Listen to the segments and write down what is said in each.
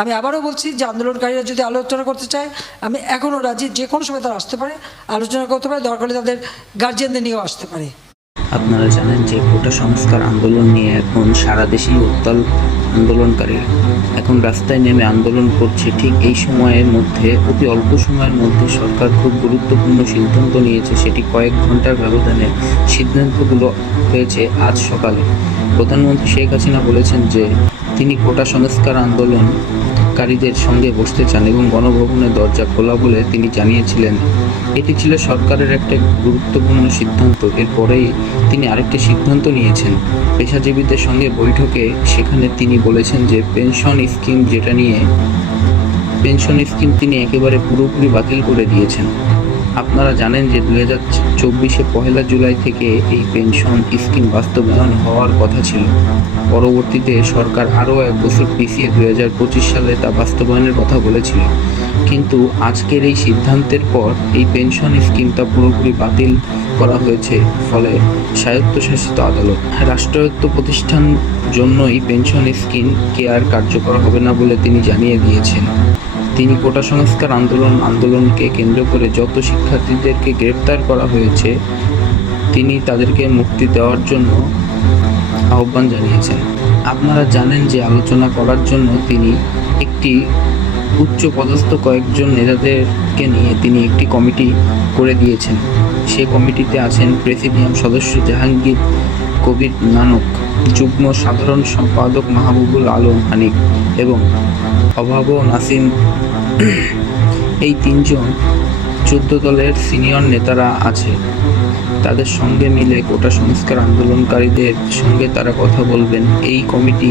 আমি আবারও বলছি যে আন্দোলনকারীরা যদি আলোচনা করতে চায়, আমি এখনও রাজি, যে কোনো সময় তারা আসতে পারে, আলোচনা করতে পারে, দরকার হলে তাদের গার্জিয়ানদের নিয়েও আসতে পারে। আপনারা জানেন যে কোটা সংস্কার আন্দোলন নিয়ে এখন সারা দেশেই উত্তাল আন্দোলনকারীরা এখন রাস্তায় নেমে আন্দোলন করছে। ঠিক এই সময়ের মধ্যে, অতি অল্প সময়ের মধ্যে সরকার খুব গুরুত্বপূর্ণ সিদ্ধান্ত নিয়েছে। সেটি কয়েক ঘন্টার ব্যবধানে সিদ্ধান্তগুলো হয়েছে আজ সকালে। প্রধানমন্ত্রী শেখ হাসিনা বলেছেন যে তিনি কোটা সংস্কার আন্দোলনকারীদের সঙ্গে বসতে চান এবং গণভবনের দরজা খোলা বলে তিনি জানিয়েছিলেন। এটি ছিল সরকারের একটা গুরুত্বপূর্ণ সিদ্ধান্ত। এরপরেই তিনি আরেকটি সিদ্ধান্ত নিয়েছেন পেশাজীবীদের সঙ্গে বৈঠকে। সেখানে তিনি বলেছেন যে পেনশন স্কিম তিনি একেবারে পুরোপুরি বাতিল করে দিয়েছেন। আপনারা জানেন যে 2024 পহেলা জুলাই থেকে এই পেনশন স্কিম বাস্তবায়ন হওয়ার কথা ছিল। পরবর্তীতে সরকার আরও 1 বছর পিছিয়ে 2025 সালে তা বাস্তবায়নের কথা বলেছিল। কিন্তু আজকের এই সিদ্ধান্তের পর এই পেনশন স্কিমটা পুরোপুরি বাতিল করা হয়েছে। ফলে স্বায়ত্তশাসিত আদালত, রাষ্ট্রায়ত্ত প্রতিষ্ঠান জন্যই পেনশন স্কিমকে আর কার্যকর হবে না বলে তিনি জানিয়ে দিয়েছেন। তিনি কোটা সংস্কার আন্দোলনকে কেন্দ্র করে যত শিক্ষার্থীদেরকে গ্রেপ্তার করা হয়েছে তিনি তাদেরকে মুক্তি দেওয়ার জন্য আহ্বান জানিয়েছেন। আপনারা জানেন যে আলোচনা করার জন্য তিনি একটি উচ্চ পদস্থ কয়েকজন নেতাদেরকে নিয়ে তিনি একটি কমিটি করে দিয়েছেন। সে কমিটিতে আছেন প্রেসিডিয়াম সদস্য জাহাঙ্গীর কবির নানক, যুগ্ম সাধারণ সম্পাদক মাহবুবুল আলম হানিফ এবং অভাবও নাসিম। এই 3 জন 14 দলের সিনিয়র নেতারা আছে। তাদের সঙ্গে মিলে কোটা সংস্কার আন্দোলনকারীদের সঙ্গে তারা কথা বলবেন। এই কমিটি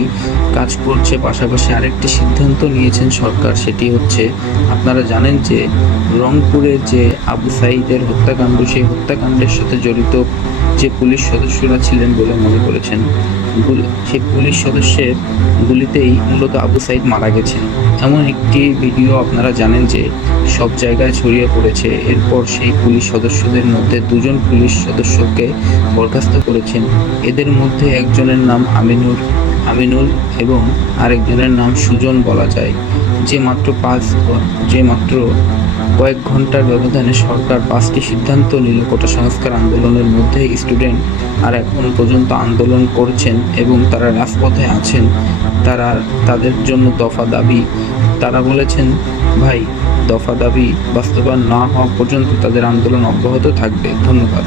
কাজ করছে। পাশাপাশি আরেকটি সিদ্ধান্ত নিয়েছেন সরকার, সেটি হচ্ছে, আপনারা জানেন যে রংপুরে যে আবু সাঈদের হত্যাকাণ্ড, সেই হত্যাকাণ্ডের সাথে জড়িত যে পুলিশ সদস্যরা ছিলেন বলে মনে করেছেন, সেই পুলিশ সদস্যের গুলিতেই মূলত আবু সাঈদ মারা গেছেন। এমন একটি ভিডিও আপনারা জানেন যে সব জায়গায় ছড়িয়ে পড়েছে। এরপর সেই পুলিশ সদস্যদের মধ্যে 2 জন পুলিশ সদস্যকে বরখাস্ত করেছেন। এদের মধ্যে একজনের নাম আমিনুল এবং আরেকজনের নাম সুজন বলা যায়, যে মাত্র কয়েক ঘন্টার ব্যবধানে সরকার 5টি সিদ্ধান্ত নিল কোটা সংস্কার আন্দোলনের মধ্যে। স্টুডেন্ট আর এখন পর্যন্ত আন্দোলন করছেন এবং তারা রাজপথে আছেন। তাদের জন্য দফা দাবি। তারা বলেছেন, ভাই, দফা দাবি বাস্তবায়ন না হওয়া পর্যন্ত তাদের আন্দোলন অব্যাহত থাকবে। ধন্যবাদ।